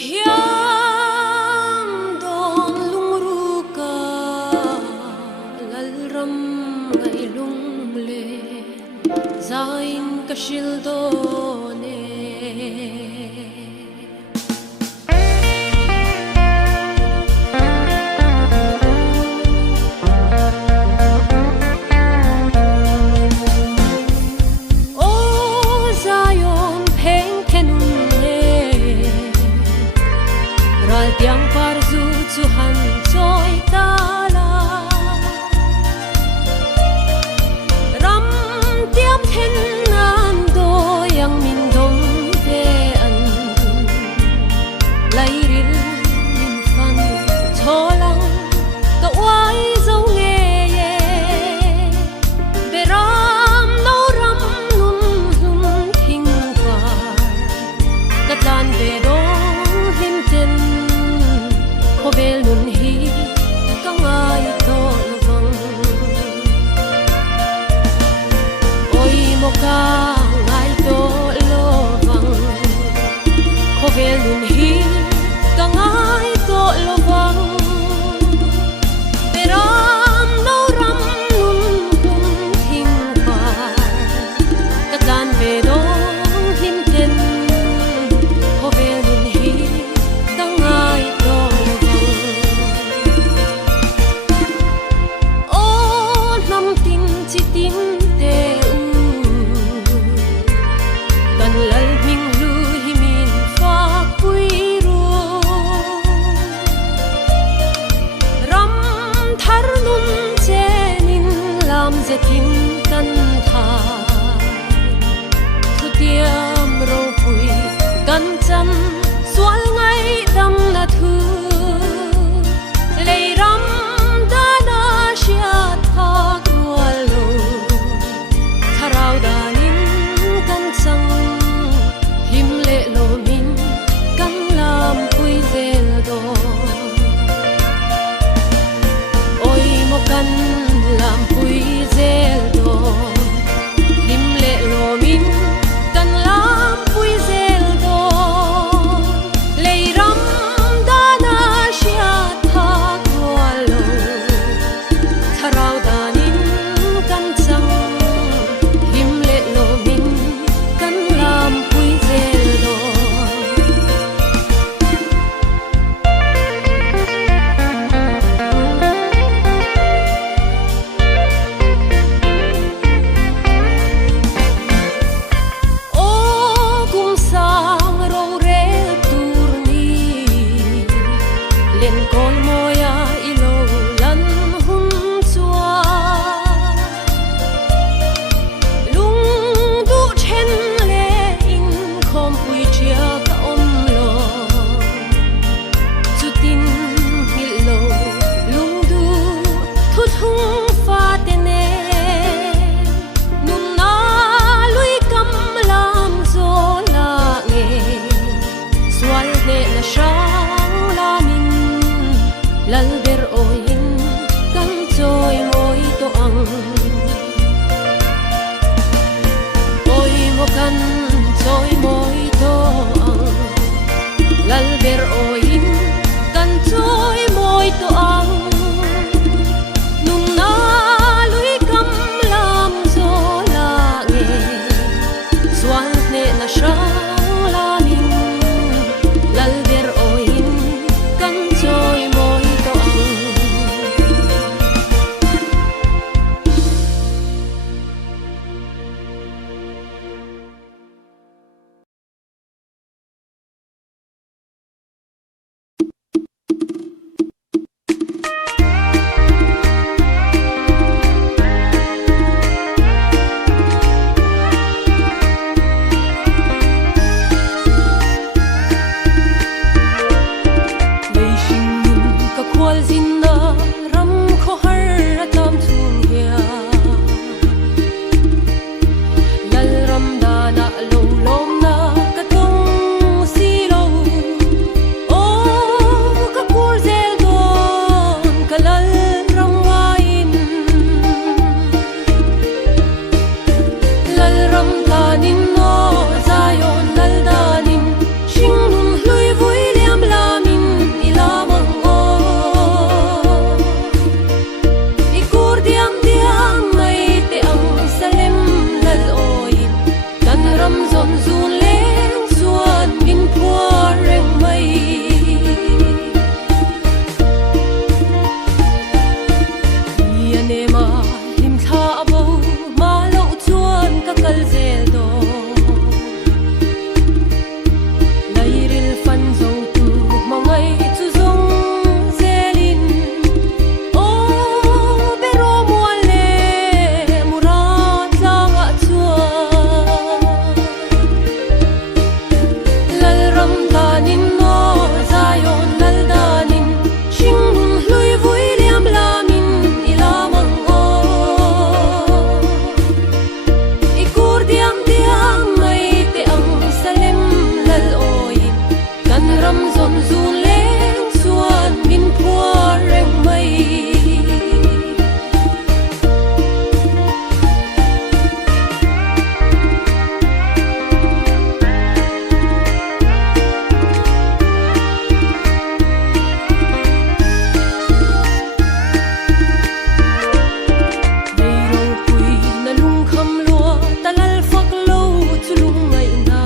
hiam don lung ru ka lal ram ngai lung le zain ka shil do ne Yang parzu Tuhan joy tala ram tiam then nan do yang min dong ve an lai ril min fan tholang ka wai zo nge ye ve ram no ram nun hun thing wa kat lan ve do him ten cô bel nun hi ka ngai to lovang oi mo ka ngai to lovang cô bel nun hi ka ngai to lovang peram no ram nun hun thing pa ka dan ve do hin ten cô bel nun hi ka ngai to tin te u kan lal hing lu himin fa pui ru ram thar nun chenin lam je tin kan tha thu tiam ro pui kan cham sual ngai dam na thu lei ram da na shia tha rau danin kan sang him le lo min kan lam pui zel do oi mo kan lam pui zel do him le lo min kan lam pui zel do lei ram da na shia tha kwa lo rau danin kan sang lal ber oin kan joy moi to ang oi mo kan joy moi to ang lal ber oin kan joy moi to ang nun na lui kam lam zo la nge swal ne na shang la min lal ber oin kan joy moi danin no zayon dal danin shing nun hlui vui lia talal phak lo chulung ngai na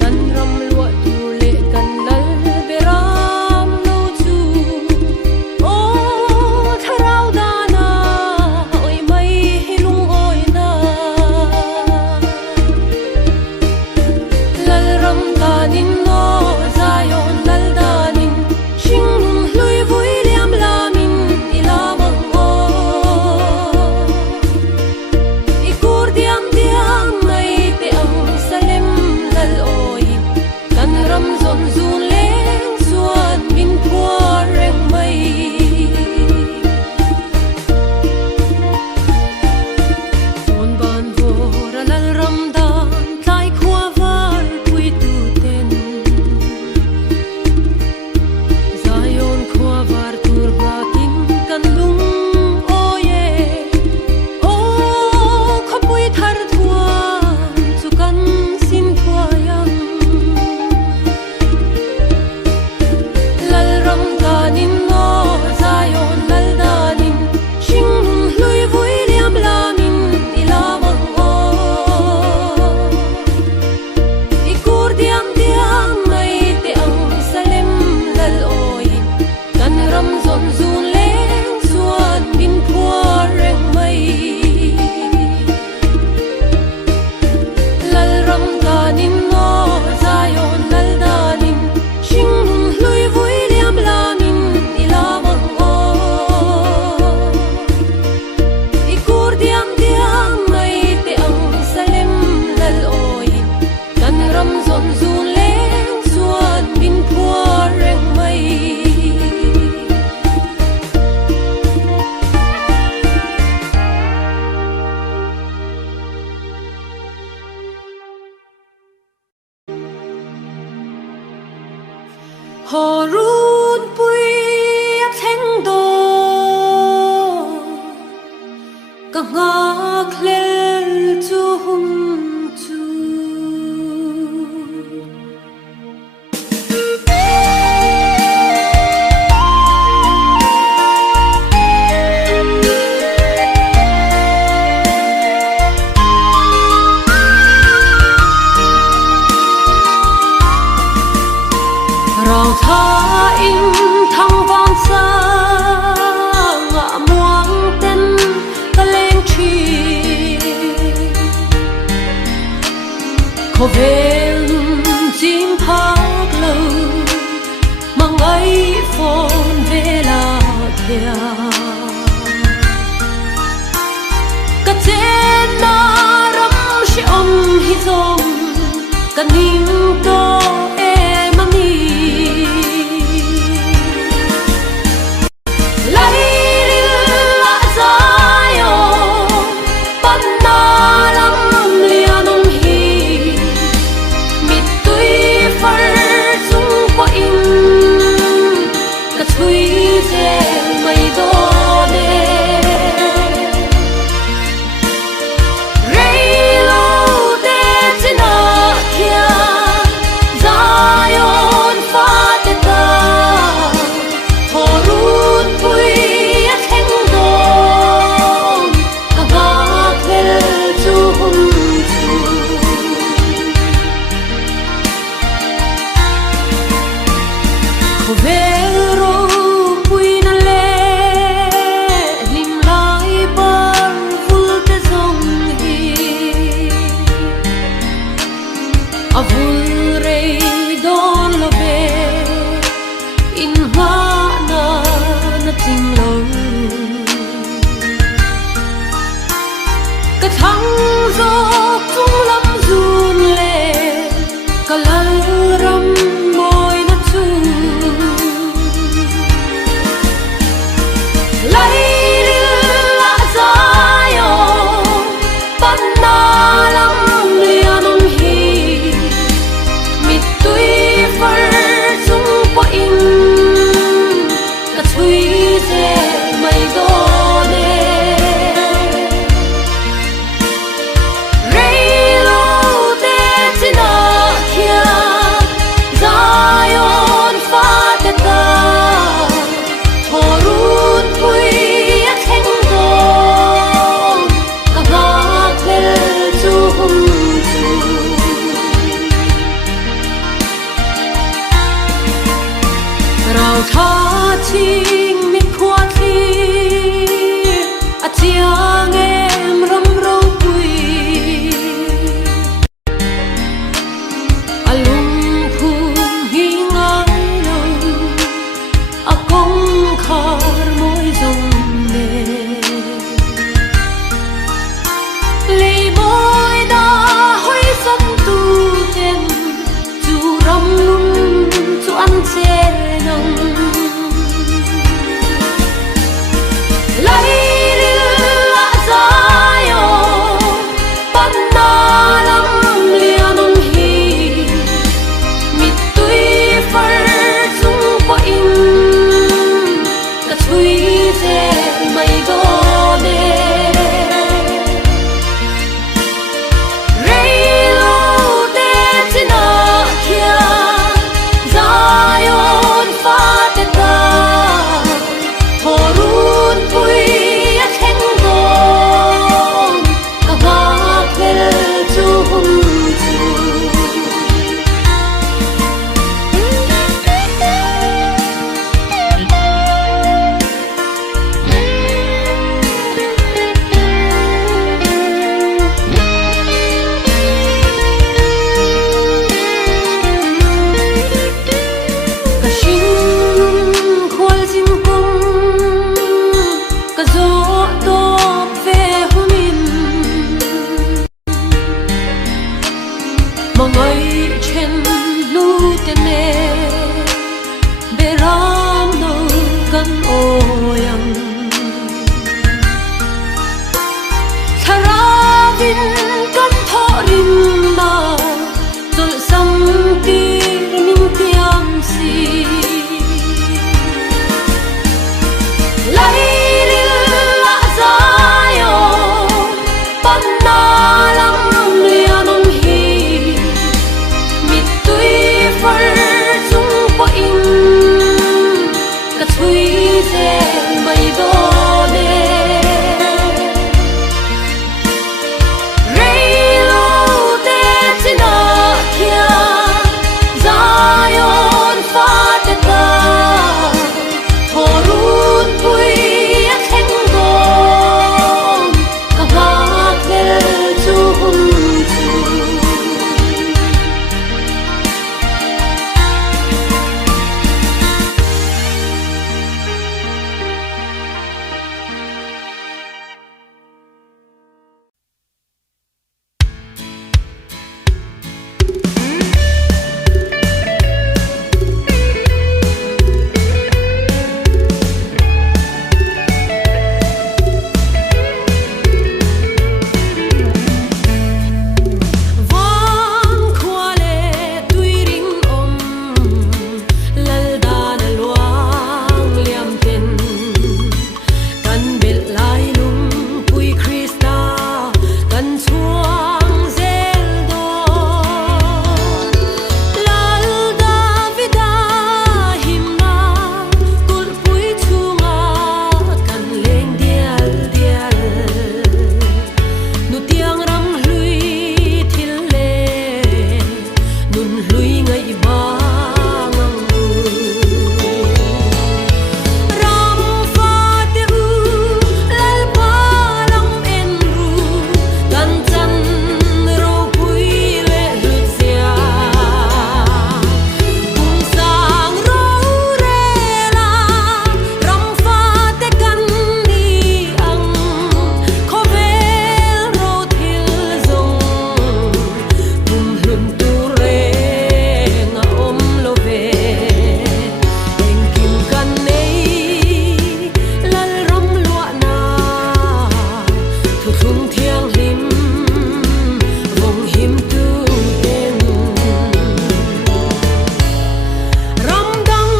kan ram lua tu le kan lal beram lo chu o tharau dana oi mai hilung oi na lal ram kanin no zayon lal danin shingnun hlui vui liam lamin ilamang o ikur diam diam mai te ang salem lal oi kan ram zon zun leng suan min puar reng mai on ban vor lal ram dan tlai khua var pui tu ten zayon khua var tur ba king kan lung o ye o khapui thar thua chu kan sin khua yang lal ram kanin no zayon lal danin shingnun hlui vui liam lamin ilamang o ikur diam diam mai te ang salem lal oi kan ram zon zun leng suan bin puar reng mai lal ram kanin no zayon lal danin shingnun hlui vui liam lamin ilamang o ikur diam diam mai te ang salem lal oi kan ram zon zun leng suan bin puar reng mai Horun pui ak theng do ka ngak lel chu hum chu rau tha in thăng vang sa ngã muang ten ka leng chi ko vel chim phak lo mang ai phone vela thia ka chen na ram shi om hi zom ka ning to em ani lai la zayo pan na lam lianong hi mit tui far chung po in ka thui je mai do ne rei lo te china kia zayon fa te ta horun pui a theng dong ka ga khel chu hum chu ko vel ro pui na le lim lai bar vul te zong hi a vul rei don lo be in ma na na ting lo ka thang zo tung lam zun le ka lal ram moi na chu lai la zayo pan na lam lianong hi mit tui far chung po in ka thui je mai do ne thung thiêng lim vùng hiểm tu tên ram đăng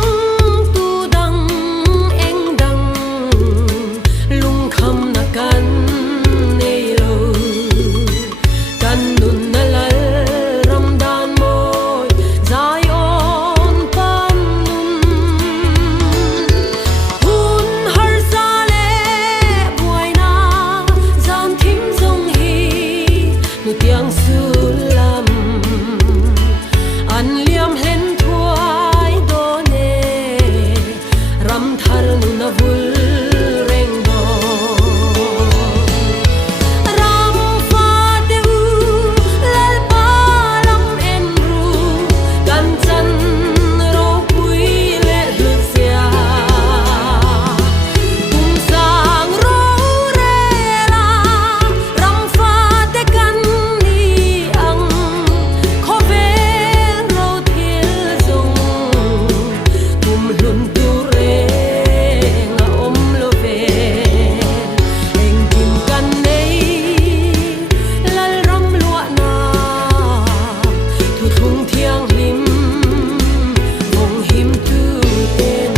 tu đăng anh đăng lung khăm na can nei lo can nun na lal ram dan môi dài on pan nun hun har sa le buai na gian thím dong hi nu tiang su lam an liam hen thuai do ne ram thar nu na vul reng do ram fa te u lal pa lam en ru kan chan ro pui le lu sia kum sang ro re la ram fa te kan ni ang kho ve ro thil zong kum lun tu re nga om lo ve eng kim kan nei lal ram lua na thu thung thiang lim vong him tu tên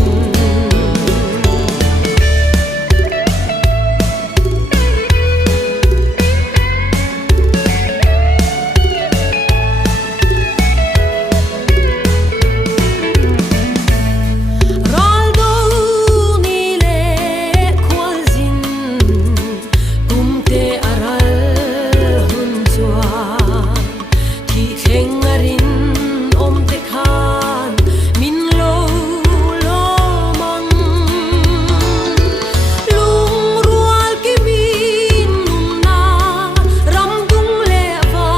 ral do ni le khwal zin kum te aral hun chua thi kheng arin om te khan min lo lo mang lung rual ki min nun na ram dung le wa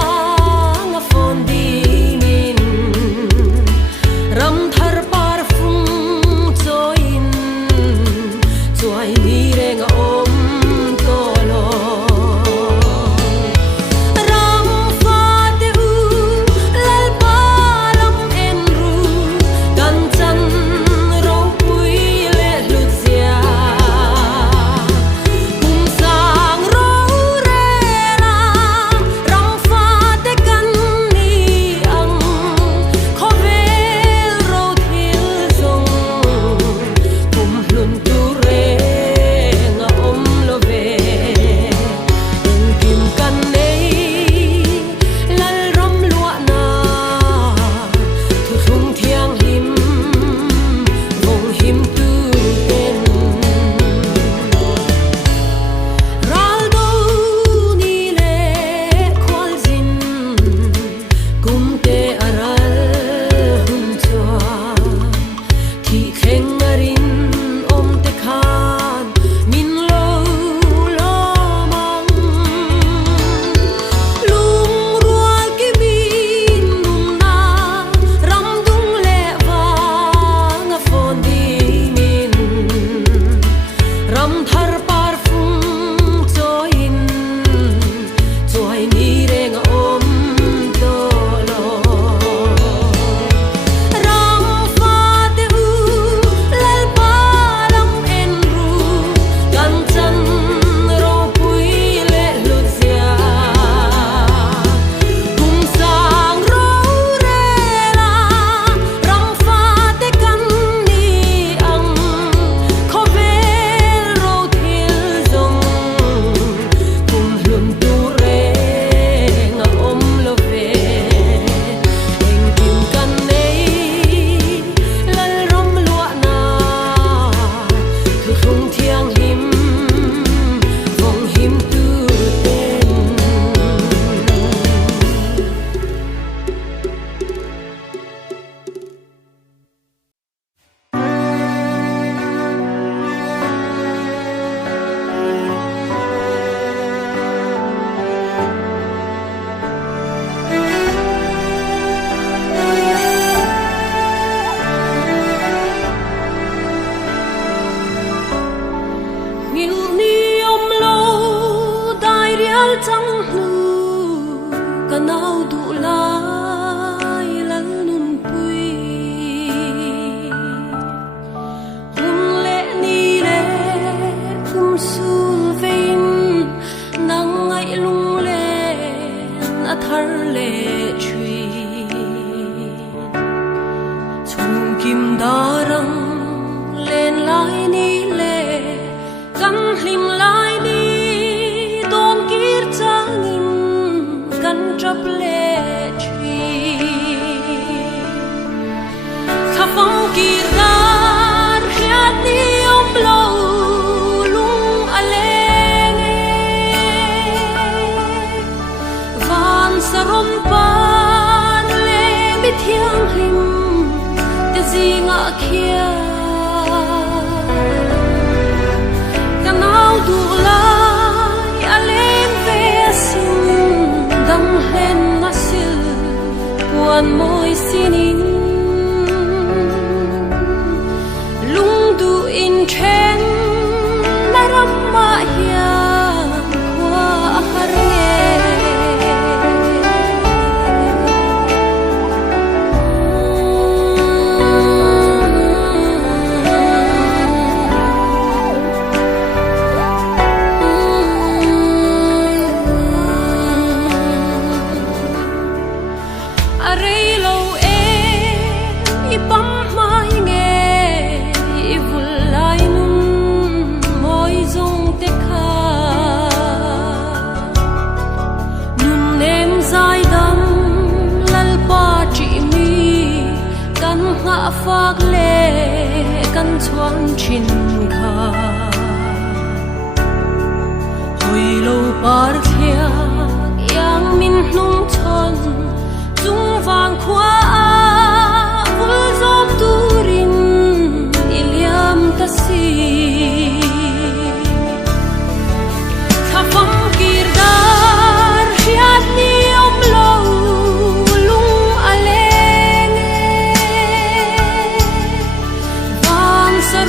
nga fon di min ram thar par phung choin choi ni re nga om to lo ram fa te u lal pa lam en ru kan chan ro pui le lu sia kum sang ro re la ram fa te kan ni ang kho ve ro thil zong kum lun tu re nga om lo ve eng kim kan nei lal ram lua na thu thung thiang lim vong him tu tên ral do ni le khwal zin kum te aral hun chua thi kheng arin om te khan min lo lo mang lung rual ki min nun na ram dung le wa nga fon di min ram thar par phung choin choi ni re nga om to lo ram fa te u lal pa lam en ru kan chan ro pui le lu sia kum sang ro re la ram fa te kan ni ang kho ve ro thil zong kum lun tu re nga om lo ve eng kim kan nei lal ram lua na thu thung thiang lim vong him tu tên ngil ni om lo dai rial chang hnu kanau du lai lal nun pui hun le ni le sul vein nang har le chui chung kim darang len lai ni le kan hlim lai ni don kir changin kan trap le chui khafam kir dar hiat ni om lo lung aleng van sarom pan le mi thiang hlim te zinga khia kanau du lai aleng ve sin dam hen nasil puan moi sinin in chen naram ma hian kwa har are lo e ipam mai nge phak le kan chuan chin kha hoi lo par thia yang min hnung chon chung wang khwa vul zom turin iliam ta si khafam kir dar hiat ni om lo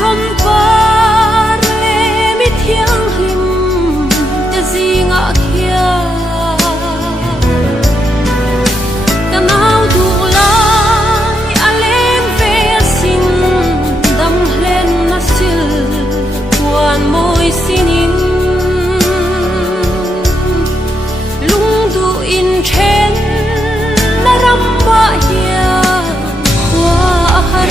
rom par le mi thiang hlim te zinga khia kanau du lai aleng ve sin dam hlen nasil puan moi sinin lung du in chen naram ba hia kwa har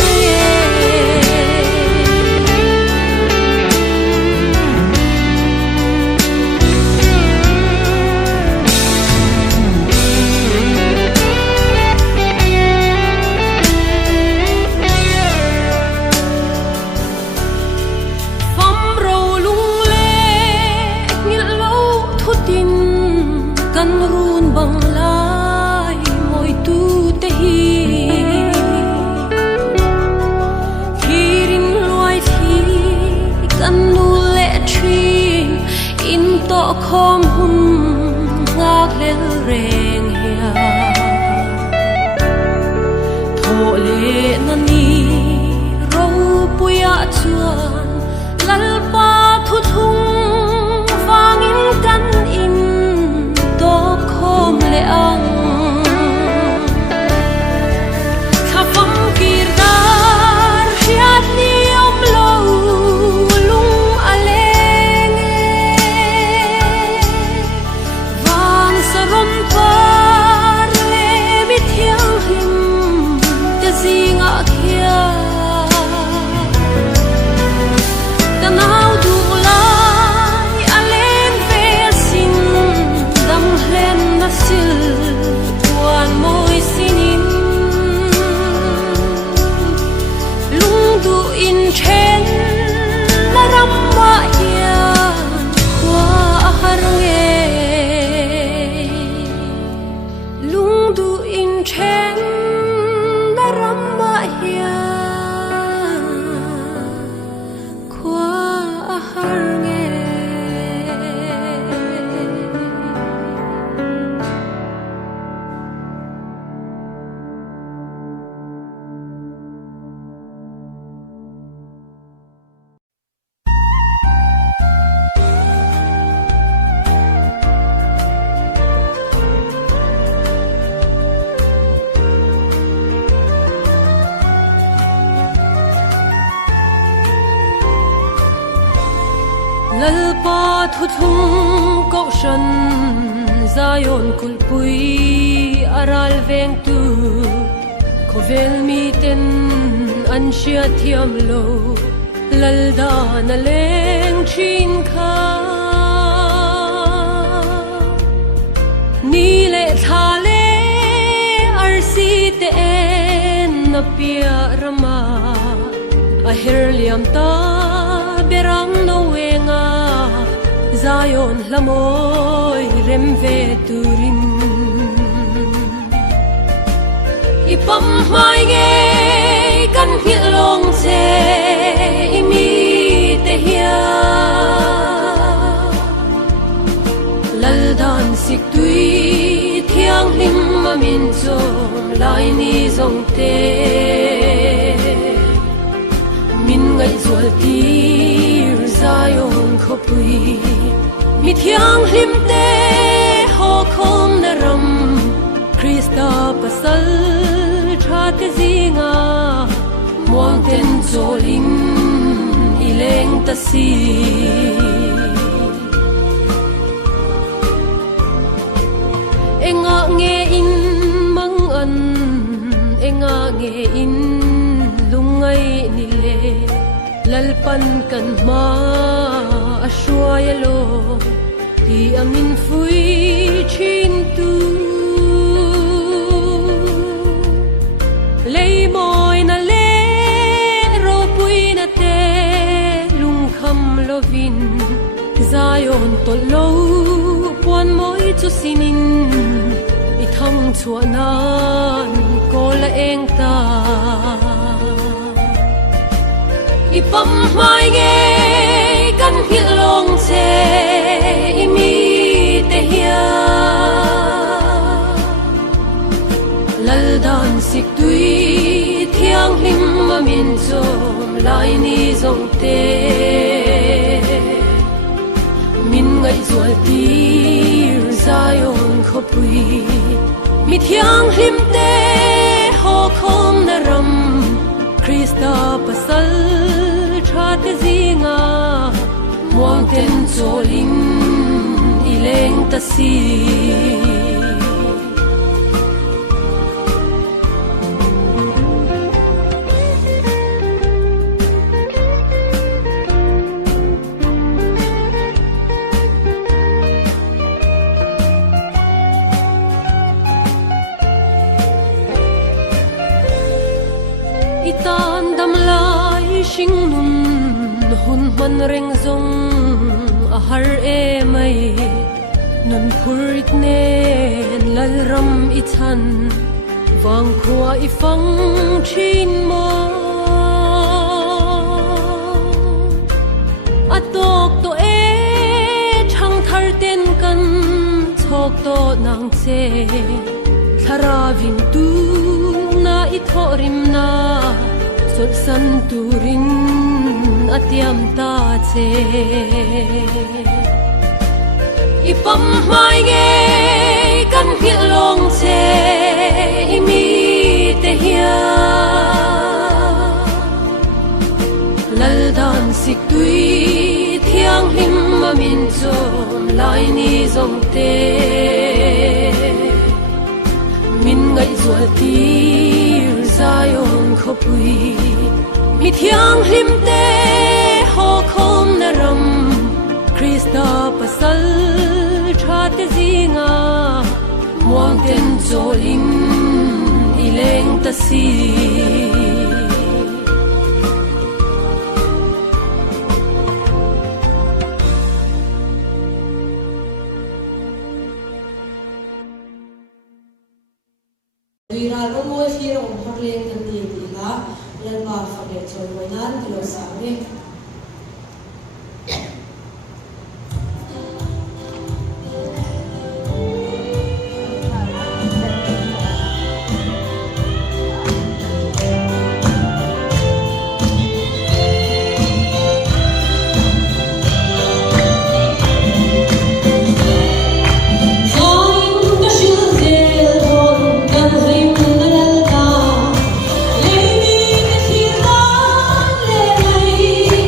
kan run bang lai moi tu te hi khirin loi thi kan nu le thin in to khom hun ngak le reng hia tho le na ni ro puya chuan lal pa thu thung wang in kan in khom le ang khafam kir dar hiat ni om lo lung aleng van sarom par le mi thiang hlim te zinga khia kanau du lai aleng ve sin dam hlen nasil puan moi sinin lung du in chen naram ma hian kwa har nge lung du in chen naram ma hian kwa har nge lal pa thu thung câu sân Zion kulpui aral veng tu Kovel mi ten anshia thiam lo Lalda na leng chin kha Ni le tha le arsi te en na pia rama Ahir liam ta berang no wenga Zion lamoy rem ve turin Ipam mai ge kan hilong che imi te hia Laldan sik tui thiang lim ma min chom lai ni zong te Min ngai zual tir Zion khopui Mi thiang lim te ho khom na ram Krista pasal tha te zinga Muang ten zolin ileng ta si Enga nge in mang an Enga nge in lungay nile Lalpan kan ma ashuayalo Di amin fui chin tu Lay moy na le ro pui na te lung kham lovin Zion to lo puan moy chu sinin I thang chua nan ko la eng ta Ipam mai ge kan hilong che imi te hia Laldan sik tui thiang lim ma min chom lai ni zong te Min ngai zual tir Zion khopui Mi thiang lim te ho khom na ram Krista pasal tha te zinga Muang ten zolin ileng ta si Itan dam lai shing nun hun man reng zong ahar e mai nun phurit nen lal ram I chan wang khua I phang chin mo atok to e thang thar ten kan chok to nang che tharavin tu na I thorim na Sot san turin atiam ta che Ipam mai ge kan hilong che imi te hia Laldan sik tui thiang lim ma min chom lai ni zong te Min ngai zual tir Zion khopui Mi thiang lim te ho khom na ram Krista pasal tha te zinga Muang ten zolin ileng ta si Duira romo hiro horleng kan ti la lalma fage choi wainan kilo sawe Lady,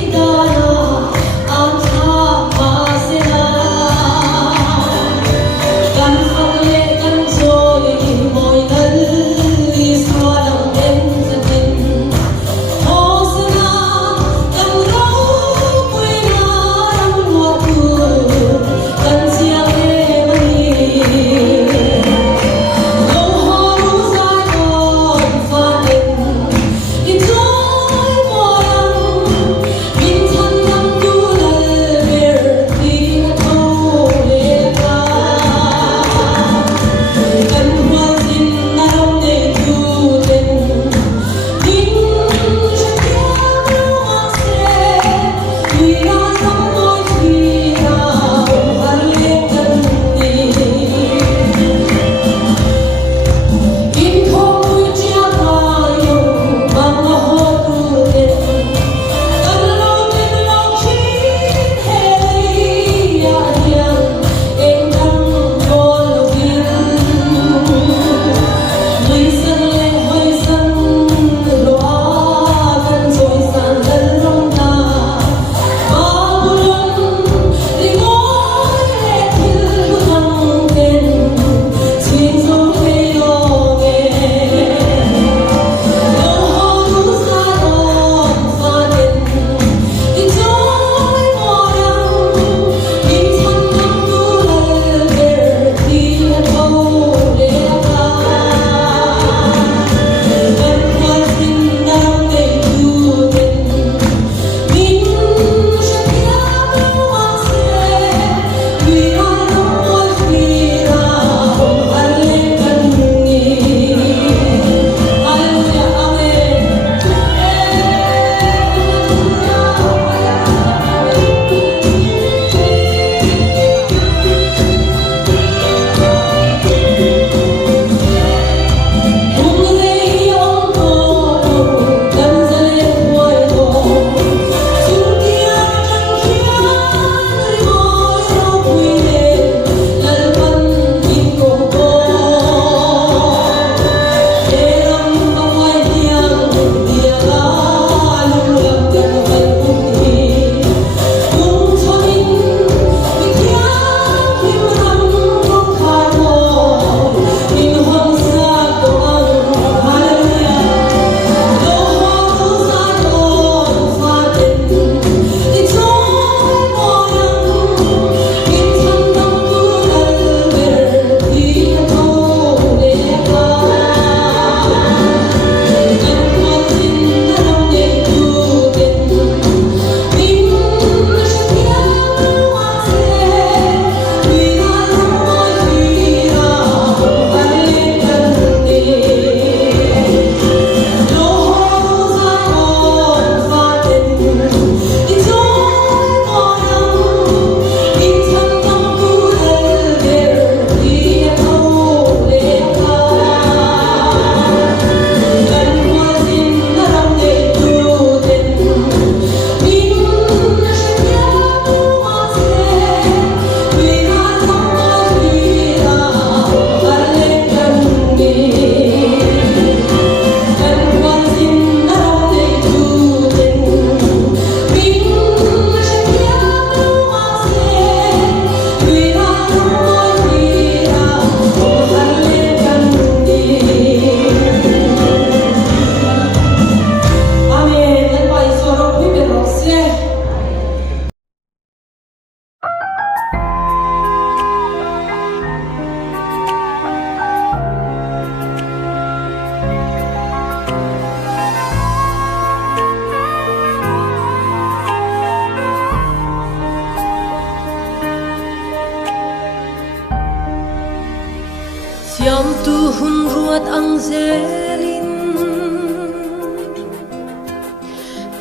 yam tu hun ruat ang zelin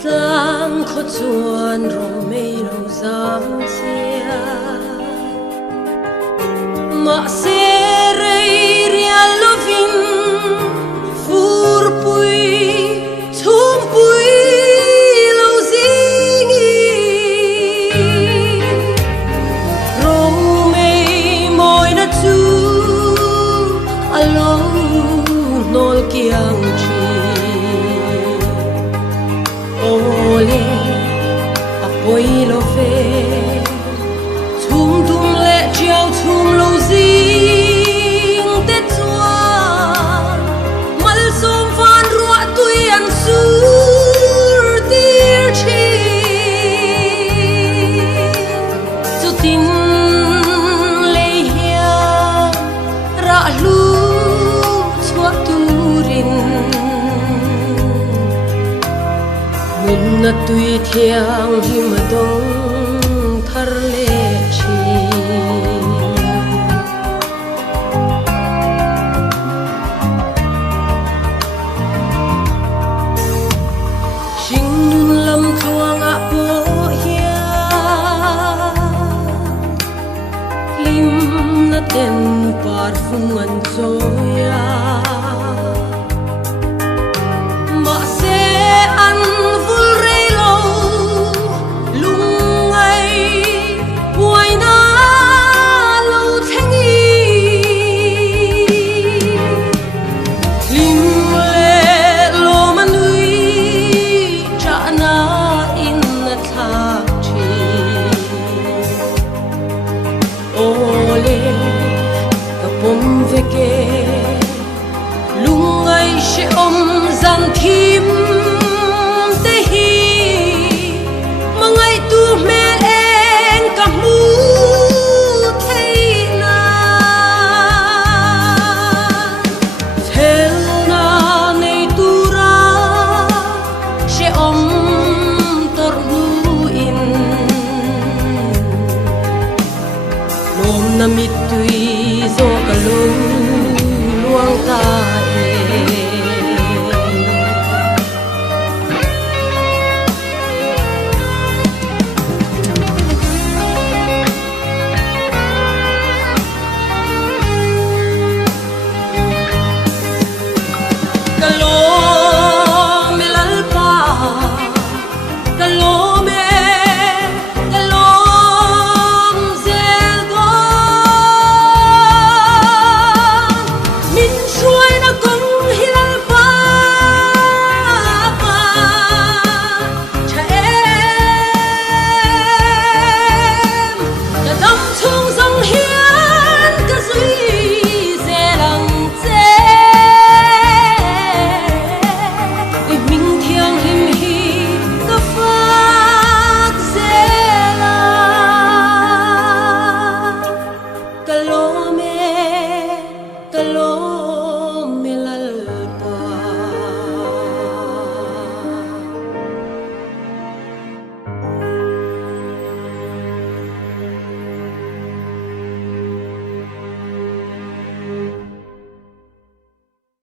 tlang kho chuan ro mei lo zam chia ma se rei rial lovin fur pui thum pui lo zingi ro mei moi na chu alo nol kiang chi ole apoi lo fe thum thum le chiao thum lo zing te chuan mal som van ruah tui an sur tir chi chu tin le hiam ra lu chua turin mun na tui thiang hi ma dong thar le chi sing nun lam chuang a po hiam lim na ten parfum an zoya ma se an vul rei lo lung ai puai na lo thengi lim le lo manui cha na in na thak chi ole kapom veke lung ai she om zan thim te hi mangai tu mel eng ka mu thei na thel na nei tu ra she om tor nu in lom na mit tui zo ka lo luang ta Kalome